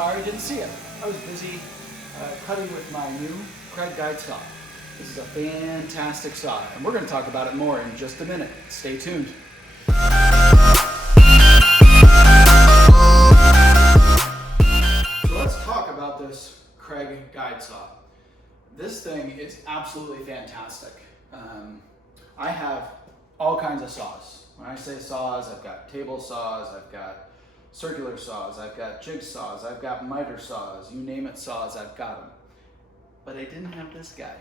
sorry you didn't see it. I was busy cutting with my new Kreg guide saw. This is a fantastic saw, and we're going to talk about it more in just a minute. Stay tuned. So let's talk about this Kreg guide saw. This thing is absolutely fantastic. I have all kinds of saws. When I say saws, I've got table saws, I've got circular saws, I've got jig saws, I've got miter saws, you name it saws, I've got them. But I didn't have this guy.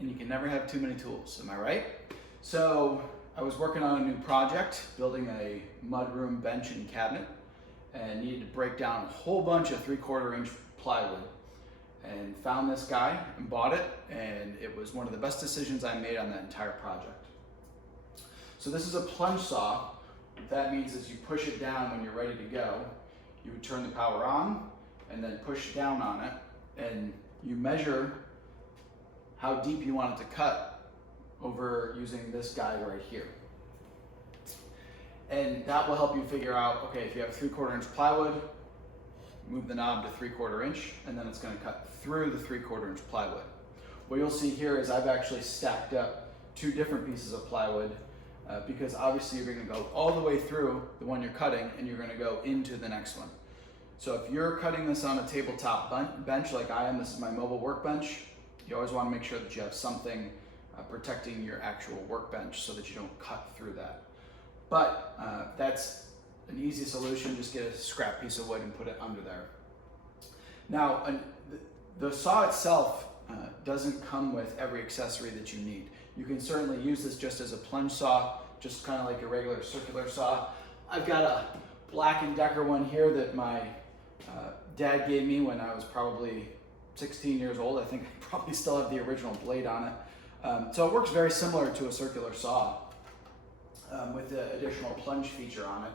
And you can never have too many tools, am I right? So I was working on a new project, building a mudroom bench and cabinet, and needed to break down a whole bunch of 3/4 inch plywood. And found this guy and bought it, and it was one of the best decisions I made on that entire project. So this is a plunge saw. What that means is you push it down when you're ready to go. You would turn the power on and then push down on it, and you measure how deep you want it to cut over using this guide right here. And that will help you figure out, okay, if you have 3/4 inch plywood, move the knob to 3/4 inch, and then it's going to cut through the 3/4 inch plywood. What you'll see here is I've actually stacked up 2 different pieces of plywood because obviously you're going to go all the way through the one you're cutting and you're going to go into the next one. So if you're cutting this on a tabletop bench like I am, this is my mobile workbench, you always want to make sure that you have something protecting your actual workbench so that you don't cut through that. But that's an easy solution. Just get a scrap piece of wood and put it under there. Now, the saw itself doesn't come with every accessory that you need. You can certainly use this just as a plunge saw, just kind of like a regular circular saw. I've got a Black & Decker one here that my dad gave me when I was probably 16 years old. I think I probably still have the original blade on it. So it works very similar to a circular saw with the additional plunge feature on it.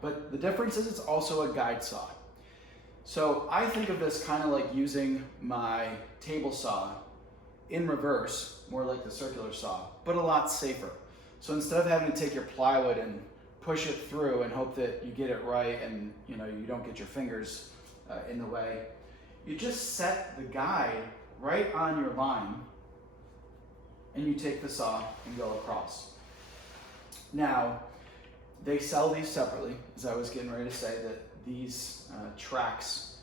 But the difference is it's also a guide saw. So I think of this kind of like using my table saw in reverse, more like the circular saw, but a lot safer. So instead of having to take your plywood and push it through and hope that you get it right and you don't get your fingers in the way, you just set the guide right on your line and you take the saw and go across. Now, they sell these separately, as I was getting ready to say, that these tracks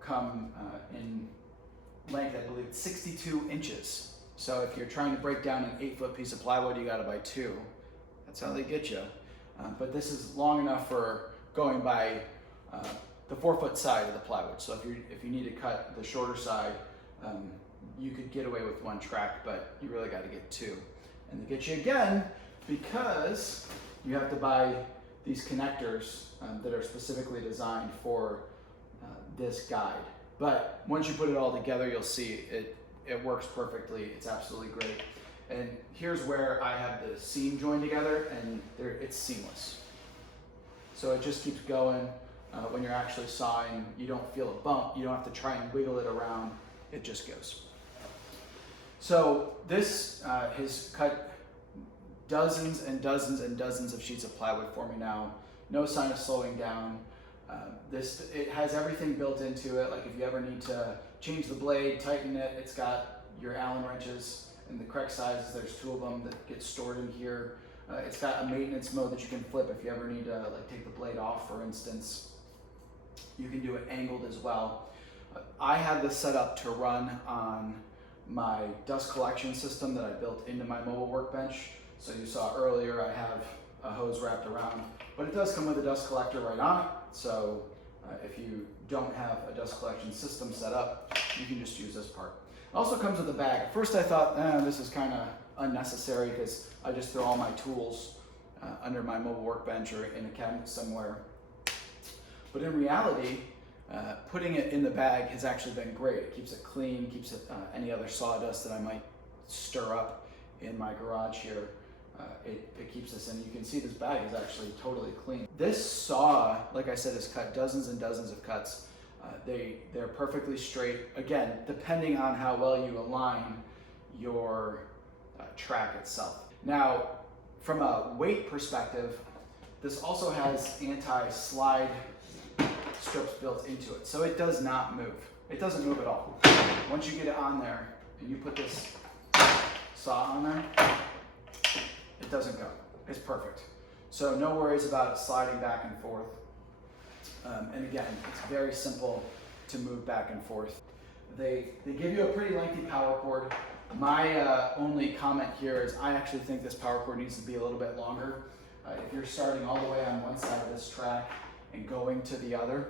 come in length, I believe, 62 inches. So if you're trying to break down an 8-foot piece of plywood, you gotta buy 2. That's how they get you. But this is long enough for going by the 4-foot side of the plywood. So if you need to cut the shorter side, you could get away with 1 track, but you really gotta get 2. And they get you again because you have to buy these connectors that are specifically designed for this guide. But once you put it all together, you'll see it works perfectly. It's absolutely great. And here's where I have the seam joined together, and it's seamless. So it just keeps going. When you're actually sawing, you don't feel a bump. You don't have to try and wiggle it around. It just goes. So this has cut dozens and dozens and dozens of sheets of plywood for me now. No sign of slowing down. It has everything built into it. Like if you ever need to change the blade, tighten it, it's got your Allen wrenches in the correct sizes. There's 2 of them that get stored in here. It's got a maintenance mode that you can flip if you ever need to take the blade off, for instance. You can do it angled as well. I have this set up to run on my dust collection system that I built into my mobile workbench. So you saw earlier I have a hose wrapped around, but it does come with a dust collector right on it. So if you don't have a dust collection system set up, you can just use this part. It also comes with a bag. At first I thought, this is kind of unnecessary because I just throw all my tools under my mobile workbench or in a cabinet somewhere. But in reality, putting it in the bag has actually been great. It keeps it clean, keeps it any other sawdust that I might stir up in my garage here. It keeps this in. You can see this bag is actually totally clean. This saw, like I said, has cut dozens and dozens of cuts. They're perfectly straight. Again, depending on how well you align your track itself. Now, from a weight perspective, this also has anti-slide strips built into it. So it does not move. It doesn't move at all. Once you get it on there and you put this saw on there, it doesn't go. It's perfect. So no worries about it sliding back and forth. And again, it's very simple to move back and forth. They give you a pretty lengthy power cord. My only comment here is I actually think this power cord needs to be a little bit longer. If you're starting all the way on one side of this track and going to the other,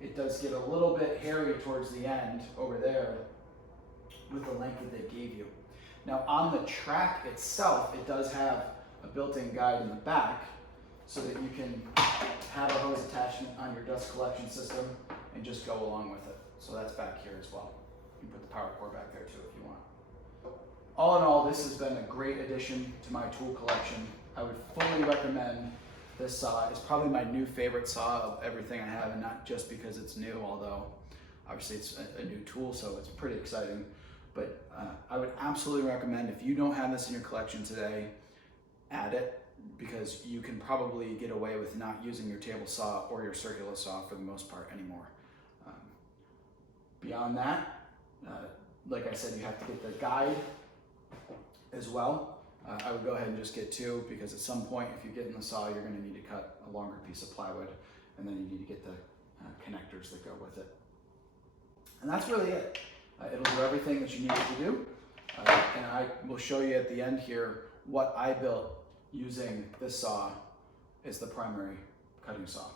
it does get a little bit hairy towards the end over there with the length that they gave you. Now on the track itself, it does have a built-in guide in the back so that you can have a hose attachment on your dust collection system and just go along with it. So that's back here as well. You can put the power cord back there too if you want. All in all, this has been a great addition to my tool collection. I would fully recommend this saw. It's probably my new favorite saw of everything I have, and not just because it's new, although obviously it's a new tool, so it's pretty exciting. But I would absolutely recommend, if you don't have this in your collection today, add it, because you can probably get away with not using your table saw or your circular saw for the most part anymore. Beyond that, like I said, you have to get the guide as well. I would go ahead and just get two, because at some point, if you get in the saw, you're going to need to cut a longer piece of plywood, and then you need to get the connectors that go with it. And that's really it. It'll do everything that you need it to do. And I will show you at the end here what I built using this saw as the primary cutting saw.